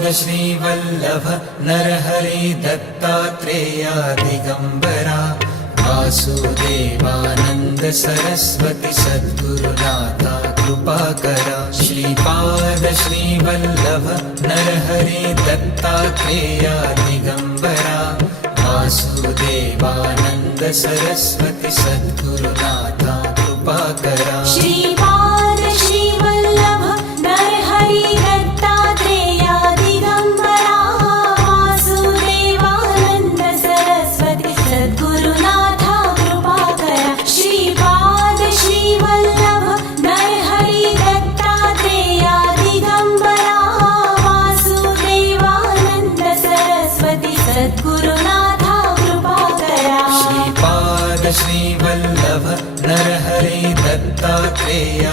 Shrivallabh Narhari Dattatreya Digambara Vasudevanand Saraswati सद्गुरुनाथा कृपाकरा Shripad Shrivallabh Narhari Dattatreya Digambara Vasudevanand Saraswati सद्गुरुनाथा कृपाकरा Shripad Shrivallabh Narhari Dattatreya Digambara Vasudevanand Saraswati सद्गुरुनाथा कृपाकरा Shripad Shrivallabh Narhari Dattatreya Digambara Vasudevanand Saraswati सद्गुरुनाथा कृपाकरा Shripad Shrivallabh Narhari Dattatreya